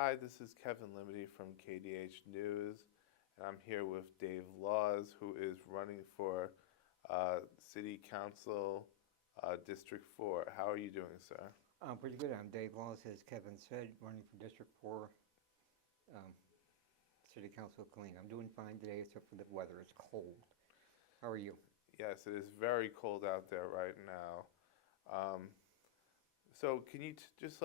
Hi, this is Kevin Limity from KDH News, and I'm here with Dave Laws, who is running for City Council District 4. How are you doing, sir? I'm pretty good. I'm Dave Laws, as Kevin said, running for District 4, um, City Council of Killeen. I'm doing fine today, except for the weather. It's cold. How are you? Yes, it is very cold out there right now. Um, so, can you just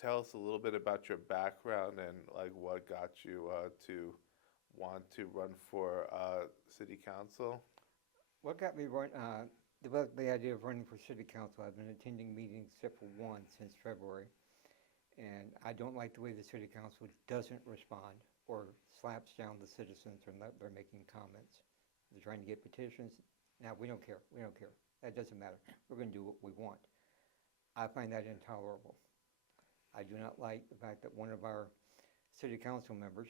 tell us a little bit about your background and what got you to want to run for City Council? What got me developed the idea of running for City Council? I've been attending meetings except for one since February, and I don't like the way the City Council doesn't respond or slaps down the citizens when they're making comments. They're trying to get petitions. Now, we don't care. We don't care. That doesn't matter. We're going to do what we want. I find that intolerable. I do not like the fact that one of our city council members,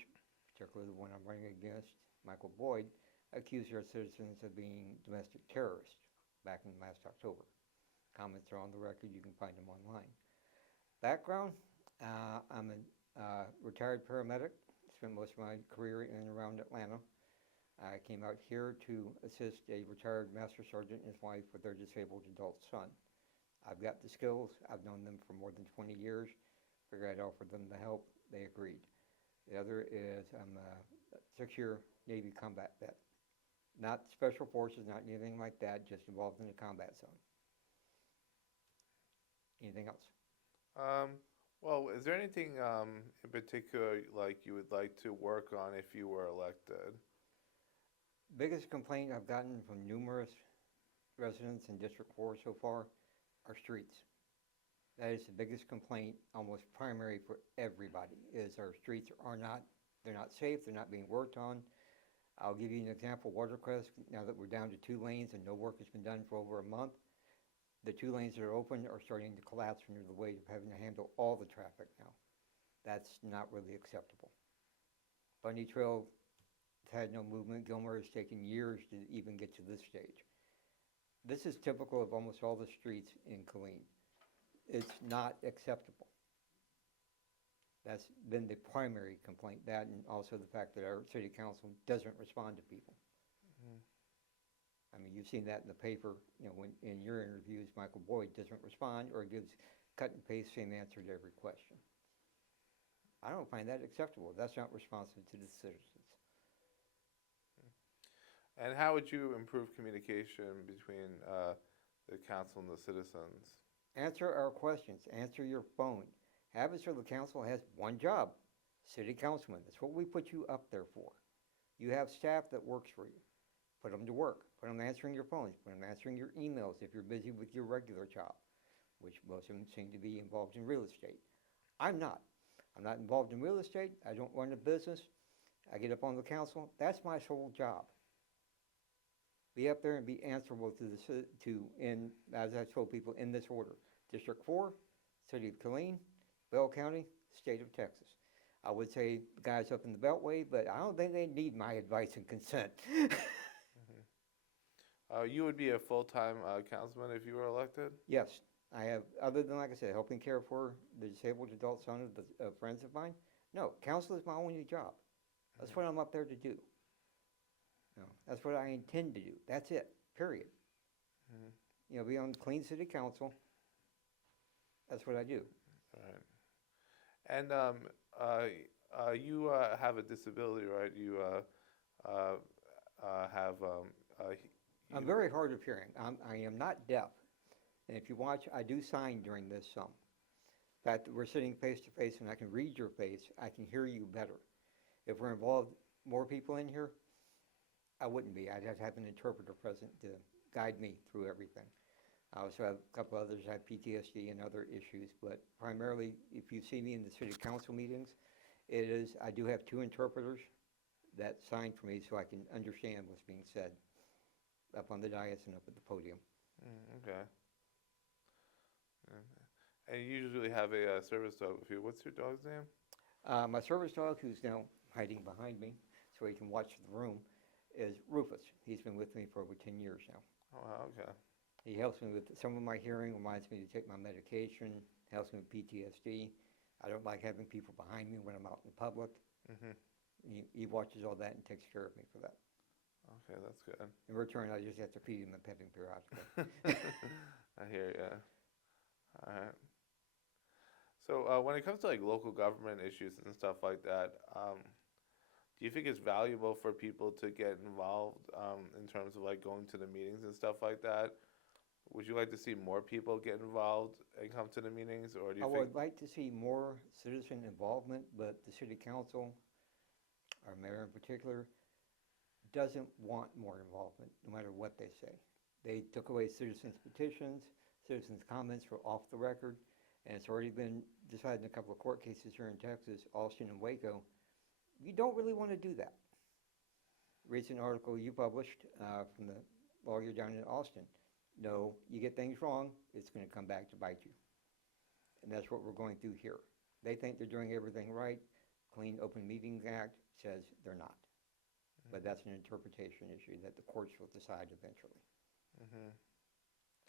particularly the one I'm running against, Michael Boyd, accused our citizens of being domestic terrorists back in last October. Comments are on the record. You can find them online. Background, I'm a retired paramedic. Spent most of my career in and around Atlanta. I came out here to assist a retired master sergeant and his wife with their disabled adult son. I've got the skills. I've known them for more than 20 years. Figured I'd offer them the help. They agreed. The other is I'm a 6-year Navy combat vet. Not special forces, not anything like that, just involved in the combat zone. Anything else? Well, is there anything in particular you would like to work on if you were elected? Biggest complaint I've gotten from numerous residents in District 4 so far are streets. That is the biggest complaint, almost primary for everybody, is our streets they're not safe, they're not being worked on. I'll give you an example, Watercrest, now that we're down to 2 lanes and no work has been done for over a month, the 2 lanes that are open are starting to collapse under the weight of having to handle all the traffic now. That's not really acceptable. Bunny Trail had no movement. Gilmore has taken years to even get to this stage. This is typical of almost all the streets in Killeen. It's not acceptable. That's been the primary complaint, that and also the fact that our city council doesn't respond to people. Mm-hmm. I mean, you've seen that in the paper, when in your interviews, Michael Boyd doesn't respond or gives cut and paste same answer to every question. I don't find that acceptable. That's not responsive to the citizens. And how would you improve communication between the council and the citizens? Answer our questions. Answer your phone. Have it so the council has one job, city councilman. That's what we put you up there for. You have staff that works for you. Put them to work. Put them answering your phones. Put them answering your emails if you're busy with your regular job, which most of them seem to be involved in real estate. I'm not. I'm not involved in real estate. I don't run a business. I get up on the council. That's my sole job. Be up there and be answerable as I told people, in this order: District 4, City of Killeen, Bell County, State of Texas. I would say the guys up in the Beltway, but I don't think they need my advice and consent. Mm-hmm. You would be a full-time councilman if you were elected? Yes, I have, other than, like I said, helping care for the disabled adult son of friends of mine. No, council is my only job. That's Mm-hmm. what I'm up there to do. No, that's what I intend to do. That's it, period. Mm-hmm. Be on Killeen City Council. That's what I do. All right. And you have a disability, right? You have. I'm very hard of hearing. I am not deaf. And if you watch, I do sign during this some. In fact, we're sitting face to face and I can read your face. I can hear you better. If we're involved, more people in here, I wouldn't be. I'd have to have an interpreter present to guide me through everything. I also have a couple others have PTSD and other issues, but primarily, if you see me in the city council meetings, I do have 2 interpreters that sign for me so I can understand what's being said up on the dais and up at the podium. Okay. And you usually have a service dog with you. What's your dog's name? My service dog, who's now hiding behind me so he can watch the room, is Rufus. He's been with me for over 10 years now. Oh, wow, okay. He helps me with some of my hearing, reminds me to take my medication, helps me with PTSD. I don't like having people behind me when I'm out in public. Mhm. He watches all that and takes care of me for that. Okay, that's good. In return, I just have to feed him and pet him periodically. I hear you. All right. So when it comes to like local government issues and stuff like that, do you think it's valuable for people to get involved in terms of like going to the meetings and stuff like that? Would you like to see more people get involved and come to the meetings, or do I you think? would like to see more citizen involvement, but the city council, our mayor in particular, doesn't want more involvement, no matter what they say. They took away citizens' petitions, citizens' comments were off the record, and it's already been decided in a couple of court cases here in Texas, Austin and Waco. You don't really want to do that. Recent article you published from the lawyer down in Austin. No, you get things wrong, it's going to come back to bite you. And that's what we're going through here. They think they're doing everything right. Clean Open Meetings Act says they're not. But that's an interpretation issue that the courts will decide eventually. Mm-hmm.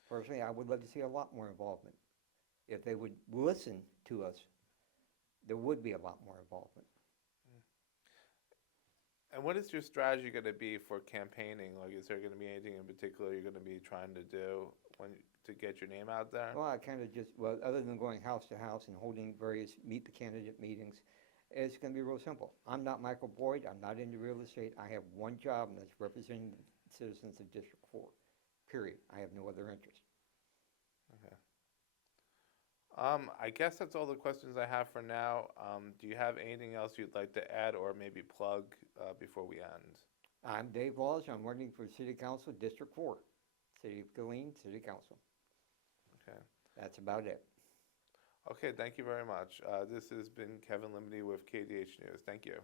Personally, I would love to see a lot more involvement. If they would listen to us, there would be a lot more involvement. And what is your strategy going to be for campaigning? Like, is there going to be anything in particular you're going to be trying to do to get your name out there? Well, I kind of just, well, other than going house to house and holding various meet the candidate meetings, it's going to be real simple. I'm not Michael Boyd. I'm not into real estate. I have one job, and that's representing the citizens of District 4. Period. I have no other interest. Okay. I guess that's all the questions I have for now. Do you have anything else you'd like to add or maybe plug before we end? I'm Dave Laws. I'm running for City Council, District 4. City of Killeen City Council. Okay. That's about it. Okay, thank you very much. This has been Kevin Limity with KDH News. Thank you.